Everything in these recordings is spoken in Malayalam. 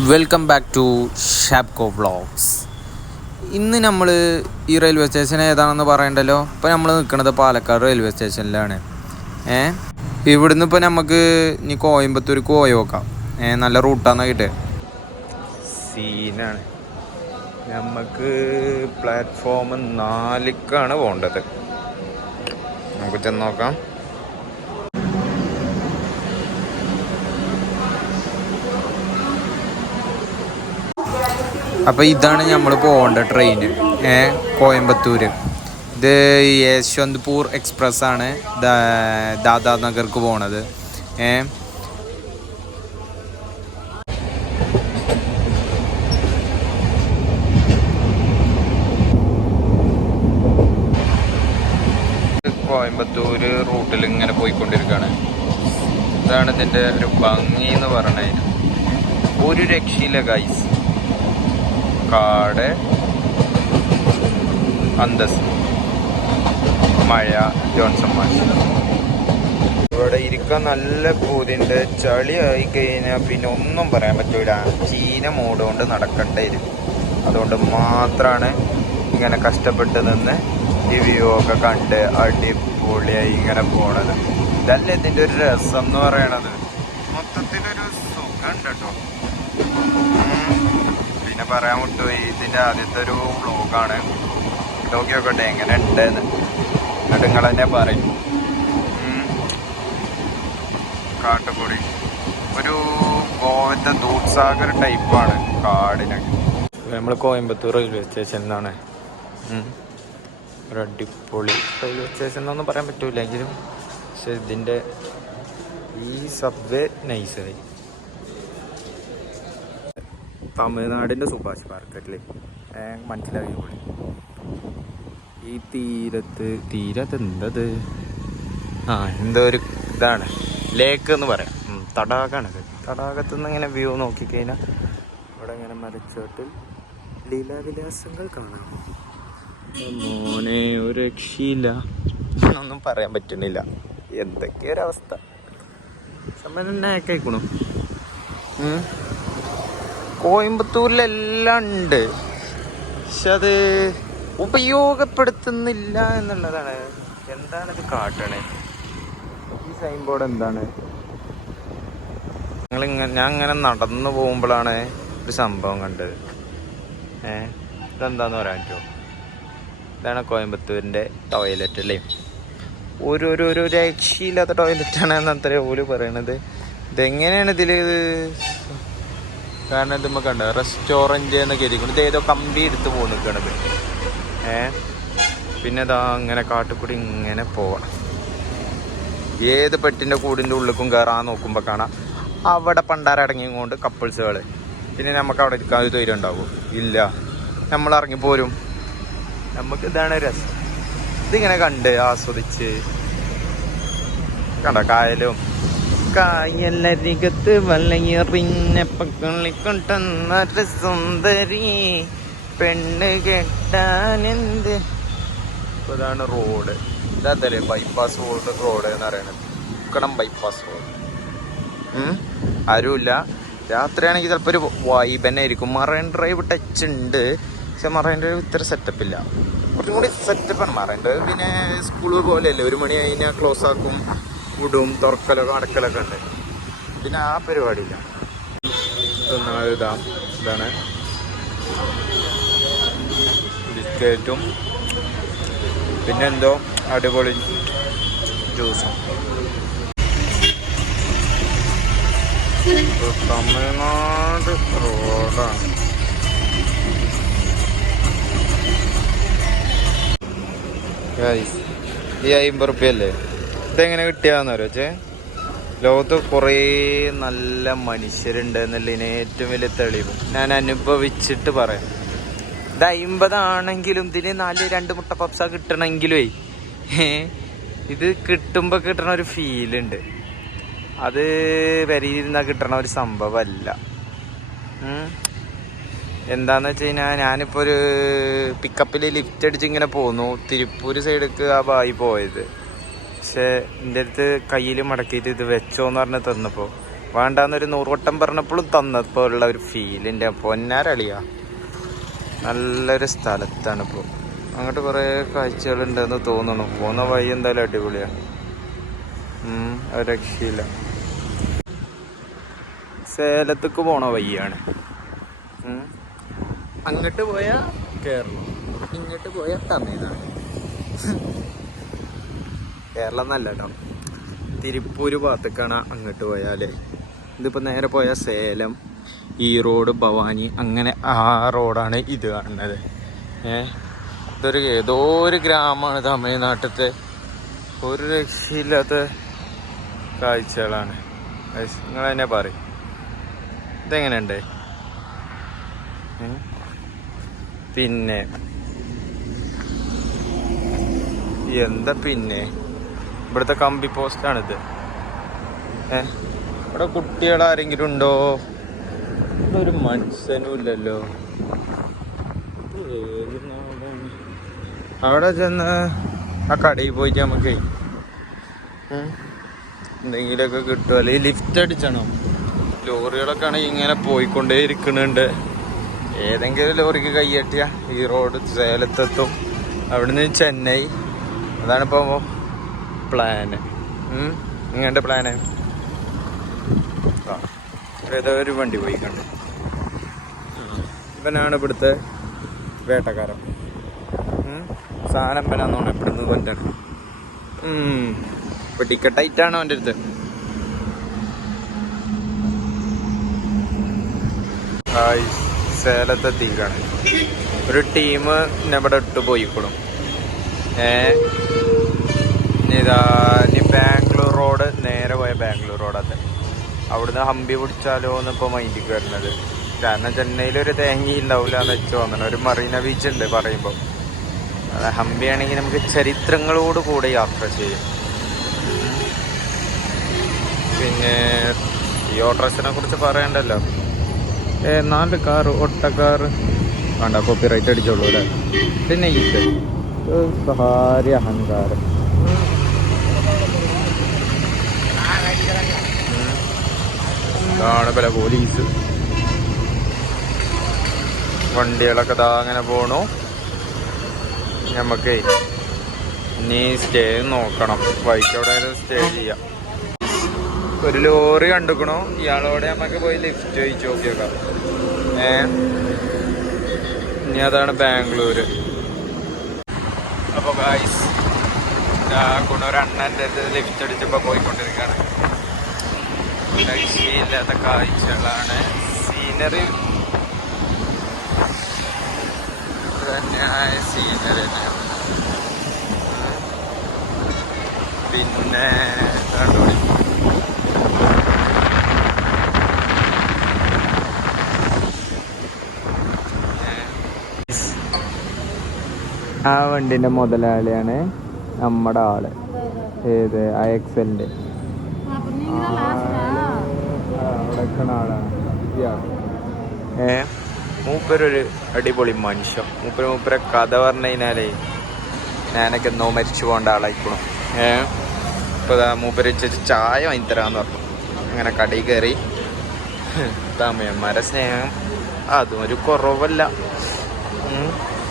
Welcome back to Shapco vlogs. ഇന്ന് നമ്മൾ ഈ റെയിൽവേ സ്റ്റേഷൻ ഏതാണെന്ന് പറയണ്ടല്ലോ. ഇപ്പോൾ നമ്മൾ നിൽക്കുന്നത് പാലക്കാട് റെയിൽവേ സ്റ്റേഷനിലാണ്. ഇവിടുന്ന് ഇപ്പോൾ നമുക്ക് ഇനി കോയമ്പത്തൂർക്ക് പോയി നോക്കാം. നല്ല റൂട്ടാന്ന് കിട്ടുക സീനാണ്. നമുക്ക് പ്ലാറ്റ്ഫോം 4ക്കാണ് പോകേണ്ടത്. നമുക്ക് ചെന്ന് നോക്കാം. അപ്പോൾ ഇതാണ് നമ്മൾ പോകേണ്ട ട്രെയിന്, കോയമ്പത്തൂർ. ഇത് യശ്വന്ത്പൂർ എക്സ്പ്രസ് ആണ് ദാദാ നഗർക്ക് പോണത്. കോയമ്പത്തൂർ റൂട്ടിൽ ഇങ്ങനെ പോയിക്കൊണ്ടിരിക്കുകയാണ്. ഇതാണ് ഇതിൻ്റെ ഒരു ഭംഗി എന്ന് പറഞ്ഞത്. ഒരു രക്ഷയില്ല ഗൈസ്. കാട്, അന്തസ്, മഴ, ജോൺസൺ മാഷ്. ഇവിടെ ഇരിക്കാൻ നല്ല പൂതിൻ്റെ. ചളി ആയി കഴിഞ്ഞാൽ പിന്നെ ഒന്നും പറയാൻ പറ്റൂല. ചീന മൂട് കൊണ്ട് നടക്കണ്ടേ വരും. അതുകൊണ്ട് മാത്രമാണ് ഇങ്ങനെ കഷ്ടപ്പെട്ട് നിന്ന് ഈ വ്യൂ ഒക്കെ കണ്ട് അടിപൊളിയായി ഇങ്ങനെ പോണത്. ഇതല്ല ഇതിൻ്റെ ഒരു രസം എന്ന് പറയണത്. മൊത്തത്തിലൊരു സുഖമുണ്ട് കേട്ടോ. പിന്നെ പറയാൻ വിട്ടുപോയി, ഇതിൻ്റെ ആദ്യത്തെ ഒരു വ്ളോഗാണ്. നോക്കിയൊക്കെ എങ്ങനെ ഉണ്ടെന്ന് എന്നിട്ട് നിങ്ങൾ തന്നെ പറയും. കാട്ടുപൊടി ഒരു ഗോവത്തെ ദൂത്സാഗർ ടൈപ്പാണ് കാടിനൊക്കെ. നമ്മൾ കോയമ്പത്തൂർ റെയിൽവേ സ്റ്റേഷനിൽ നിന്നാണ്. ഒരു അടിപൊളി റെയിൽവേ സ്റ്റേഷൻ എന്നൊന്നും പറയാൻ പറ്റൂലെങ്കിലും പക്ഷെ ഇതിൻ്റെ ഈ സബ്വേ നൈസായി. തമിഴ്നാടിൻ്റെ സുഭാഷ് മാർക്കറ്റിൽ മനസ്സിലാക്കി പോയി. ഈ തീരത്ത് എന്തത് എന്തോ ഒരു ഇതാണ്, ലേക്ക് എന്ന് പറയാം. തടാകമാണത്. തടാകത്തുനിന്ന് ഇങ്ങനെ വ്യൂ നോക്കിക്കഴിഞ്ഞാൽ ഇവിടെ ഇങ്ങനെ മരച്ചോട്ടിൽ ലീലാവിലാസങ്ങൾ കാണാം. മോനെ ഒരു രക്ഷയില്ല എന്നൊന്നും പറയാൻ പറ്റുന്നില്ല. എന്തൊക്കെയൊരവസ്ഥ. സമയം തന്നെ ആയിക്കണു. കോയമ്പത്തൂരിലെല്ലാം ഉണ്ട്, പക്ഷെ അത് ഉപയോഗപ്പെടുത്തുന്നില്ല എന്നുള്ളതാണ്. എന്താണിത് കാട്ടണേ? ഈ സൈൻ ബോർഡ് എന്താണ്? ഞാൻ ഇങ്ങനെ നടന്നു പോകുമ്പോഴാണ് ഒരു സംഭവം കണ്ടത്. ഇതെന്താന്ന് പറയാൻ പറ്റുമോ? ഇതാണ് കോയമ്പത്തൂരിൻ്റെ ടോയ്ലറ്റ് അല്ലേ. ഒരു രക്ഷയില്ലാത്ത ടോയ്ലറ്റാണ് എന്നത്ര ഓല് പറയണത്. ഇതെങ്ങനെയാണ് ഇതിൽ? കാരണം ഇത് നമുക്ക് കണ്ട റെസ്റ്റോറൻറ്റ് എന്നൊക്കെ ഇരിക്കണം. ഇത് ഏതോ കമ്പി എടുത്ത് പോന്നിക്കണത്. പിന്നെ ഇതാ ഇങ്ങനെ കാട്ടുകൂടി ഇങ്ങനെ പോകണം. ഏത് പെട്ടിൻ്റെ കൂടിൻ്റെ ഉള്ളിലേക്കും കയറാൻ നോക്കുമ്പോൾ കാണാം അവിടെ പണ്ടാരടങ്ങിയും കൊണ്ട് കപ്പിൾസുകൾ. പിന്നെ നമുക്ക് അവിടെ ഇരിക്കാൻ ഒരു ധൈര്യം ഉണ്ടാവും? ഇല്ല, നമ്മൾ ഇറങ്ങിപ്പോരും. നമുക്ക് ഇതാണ് രസം. ഇതിങ്ങനെ കണ്ട് ആസ്വദിച്ച് കണ്ട കായലും കായലരികത്ത് വല്ലങ്ങിറിഞ്ഞപ്പള്ളിക്കൊണ്ടെന്നൊരു സുന്ദരി പെണ്ണ് കെട്ടാനെന്ത്. ഇപ്പൊ ഇതാണ് റോഡ്. ഇതല്ലേ ബൈപ്പാസ് റോഡ് എന്ന് പറയുന്നത്. ഉക്കണം ബൈപ്പാസ് റോഡ്. ആരുമില്ല. രാത്രിയാണെങ്കിൽ ചിലപ്പോൾ ഒരു വൈബ് തന്നെ ആയിരിക്കും. മറൈൻ ഡ്രൈവ് ടച്ച് ഉണ്ട്, പക്ഷെ മറൈൻ ഡ്രൈവ് ഇത്ര സെറ്റപ്പില്ല. കുറച്ചും കൂടി സെറ്റപ്പാണ് മറൈൻ ഡ്രൈവ്. പിന്നെ സ്കൂൾ പോലെയല്ലേ, 1 മണി കഴിഞ്ഞാൽ ക്ലോസ് ആക്കും, വിടും, തുറക്കലൊക്കെ അടക്കലൊക്കെ ഉണ്ട്. പിന്നെ ആ പരിപാടിയില്ല. ഇതാണ് ബിസ്ക്കറ്റും പിന്നെ എന്തോ അടിപൊളി ജ്യൂസും. തമിഴ്നാട് റോഡാണ്. ഈ 50 റുപ്യല്ലേ? ഇതെങ്ങനെ കിട്ടിയാന്ന് വെച്ചേ. ലോകത്ത് കുറേ നല്ല മനുഷ്യരുണ്ട് എന്നുള്ളതിന് ഏറ്റവും വലിയ തെളിവ് ഞാൻ അനുഭവിച്ചിട്ട് പറയാം. ഇത് 50 ആണെങ്കിലും ഇതിന് 2 മുട്ട പപ്സ കിട്ടണമെങ്കിലേ ഇത് കിട്ടുമ്പോൾ കിട്ടണ ഒരു ഫീലുണ്ട്. അത് വരിയിരുന്നാൽ കിട്ടണ ഒരു സംഭവമല്ല. എന്താന്ന് വെച്ച് കഴിഞ്ഞാൽ ഞാനിപ്പോൾ ഒരു പിക്കപ്പിൽ ലിഫ്റ്റ് അടിച്ച് ഇങ്ങനെ പോന്നു. തിരുപ്പൂർ സൈഡിലേക്ക് ആ ബായി പോയത്. പക്ഷെ എൻ്റെ അടുത്ത് കയ്യിൽ മടക്കിയിട്ട് ഇത് വെച്ചോന്ന് പറഞ്ഞ് തന്നപ്പോൾ വേണ്ടാന്നൊരു 100 വട്ടം പറഞ്ഞപ്പോഴും തന്നപ്പോഴുള്ള ഒരു ഫീലിൻ്റെ പൊന്നാരളിയാ. നല്ലൊരു സ്ഥലത്താണ് ഇപ്പോൾ. അങ്ങോട്ട് കുറേ കാഴ്ചകളുണ്ടെന്ന് തോന്നുന്നു. പോകുന്ന വഴി എന്തായാലും അടിപൊളിയാണ്. ഒരു രക്ഷയില്ല. സേലത്തേക്ക് പോണ വഴിയാണ്. അങ്ങോട്ട് പോയാൽ കേരളം, ഇങ്ങോട്ട് പോയാൽ തമിഴ്നാട്. കേരളം എന്നല്ല കേട്ടോ, തിരുപ്പൂർ ഭാഗത്തേക്കാണ് അങ്ങോട്ട് പോയാൽ. ഇതിപ്പോൾ നേരെ പോയാൽ സേലം, ഈറോഡ്, ഭവാനി, അങ്ങനെ ആ റോഡാണ് ഇത് കാണുന്നത്. ഇതൊരു ഏതോ ഒരു ഗ്രാമമാണ് തമിഴ്നാട്ടിലത്തെ. ഒരു രക്ഷയില്ലാത്ത കാഴ്ചകളാണ്. നിങ്ങൾ തന്നെ പറയും ഇതെങ്ങനെയുണ്ട്. പിന്നെ എന്താ പിന്നെ ഇവിടുത്തെ കമ്പി പോസ്റ്റാണിത്. ഇവിടെ കുട്ടികൾ ആരെങ്കിലും ഉണ്ടോ? ഇവിടെ ഒരു മനുഷ്യനും ഇല്ലല്ലോ. അവിടെ ചെന്ന് ആ കടയിൽ പോയിട്ട് നമുക്ക് എന്തെങ്കിലുമൊക്കെ കിട്ടുമോ, അല്ലെങ്കിൽ ലിഫ്റ്റ് അടിച്ചണോ? ലോറികളൊക്കെ ആണെങ്കിൽ ഇങ്ങനെ പോയിക്കൊണ്ടേ ഇരിക്കുന്നുണ്ട്. ഏതെങ്കിലും ലോറിക്ക് കൈയ്യട്ടിയ ഈ റോഡ് സേലത്തെത്തും, അവിടുന്ന് ചെന്നൈ. അതാണിപ്പോൾ പ്ലാന്. ഇങ്ങനത്തെ പ്ലാന്. ഏതോ ഒരു വണ്ടി പോയി കണ്ടു. ഇവനാണ് ഇവിടുത്തെ വേട്ടക്കാരൻ. സാധനം ഇവനാന്നോണം ഇവിടുന്ന് കൊണ്ടാണ്. ഇപ്പൊ ടിക്കറ്റ് ആയിട്ടാണ് അവൻ്റെ അടുത്ത്. സേലത്തെത്തിക്കാണ്. ഒരു ടീം ഇവിടെ ഇട്ട് പോയിക്കോളും. ഇനി ബാംഗ്ലൂർ റോഡ്, നേരെ പോയ ബാംഗ്ലൂർ റോഡത്തെ അവിടുന്ന് ഹംപി പിടിച്ചാലോ എന്നിപ്പോൾ മൈൻഡിൽ വരുന്നത്. കാരണം ചെന്നൈയിലൊരു തേങ്ങ ഉണ്ടാവില്ല എന്ന് വെച്ച് തോന്നണം. ഒരു മറീന ബീച്ച് ഉണ്ട് പറയുമ്പോൾ. ഹംപി ആണെങ്കിൽ നമുക്ക് ചരിത്രങ്ങളോട് കൂടെ യാത്ര ചെയ്യും. പിന്നെ ഈ ഓട്ടോറിക്ഷനെ കുറിച്ച് പറയണ്ടല്ലോ. 4 കാറ്, ഒട്ടക്കാറ് വേണ്ട, കോപ്പി റൈറ്റ് അടിച്ചോളൂ അല്ലേ. പിന്നെ ഇത് ഭാര്യ അഹങ്കാരം. ഇതാണ് പല പോലീസ് വണ്ടികളൊക്കെ ഇതാ അങ്ങനെ പോണു. നമുക്ക് ഇനി സ്റ്റേ നോക്കണം. ബൈക്കവിടെ സ്റ്റേ ചെയ്യാം. ഒരു ലോറി കണ്ടുക്കണു. ഇയാളോടെ നമുക്ക് പോയി ലിഫ്റ്റ് ചോദിച്ചു നോക്കിയേക്കാം. ഇനി അതാണ് ബാംഗ്ലൂര്. അപ്പോൾ ഗായ്സ് ഒരു അണ്ണൻ്റെ ലിഫ്റ്റ് അടിച്ചപ്പോൾ പോയിക്കൊണ്ടിരിക്കുകയാണ്. രക്ഷയില്ലാത്ത കാഴ്ചകളാണ്. സീനറി തന്നെയായ സീനറി തന്നെയാണ്. പിന്നെ കണ്ടുപിടി ആ വണ്ടിൻ്റെ മുതലാളിയാണ് നമ്മുടെ ആള്. ഏത് എക്സലിൻ്റെ അവിടെ ആളാണ്. മൂപ്പരൊരു അടിപൊളി മനുഷ്യൻ. മൂപ്പരെ കഥ പറഞ്ഞു കഴിഞ്ഞാലേ ഞാനൊക്കെ എന്നോ മരിച്ചു പോകേണ്ട ആളായിക്കണം. ഇപ്പോൾ മൂപ്പര് ചായ വാങ്ങിത്തരാന്ന് പറഞ്ഞു. അങ്ങനെ കടയിൽ കയറി. തമിഴന്മാരെ സ്നേഹം അതും ഒരു കുറവല്ല.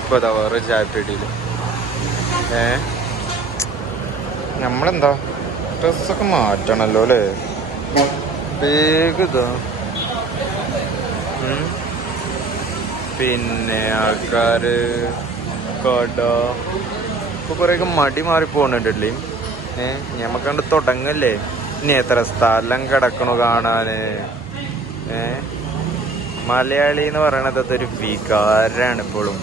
ഇപ്പോൾ ഇതാ വേറെ ചായപ്പേടിയിൽ. നമ്മളെന്താ ഡ്രസ്സൊക്കെ മാറ്റണല്ലോ അല്ലേ. വേഗം ഇതാ. പിന്നെ ആൾക്കാര് കട ഇപ്പൊ കുറേയൊക്കെ മടി മാറി പോകണുണ്ടല്ലേ. ഞമ്മക്കണ്ട് തുടങ്ങല്ലേ. ഇനി എത്ര സ്ഥലം കിടക്കണു കാണാന്. മലയാളി എന്ന് പറയണത് അതൊരു വികാരാണ് ഇപ്പോഴും.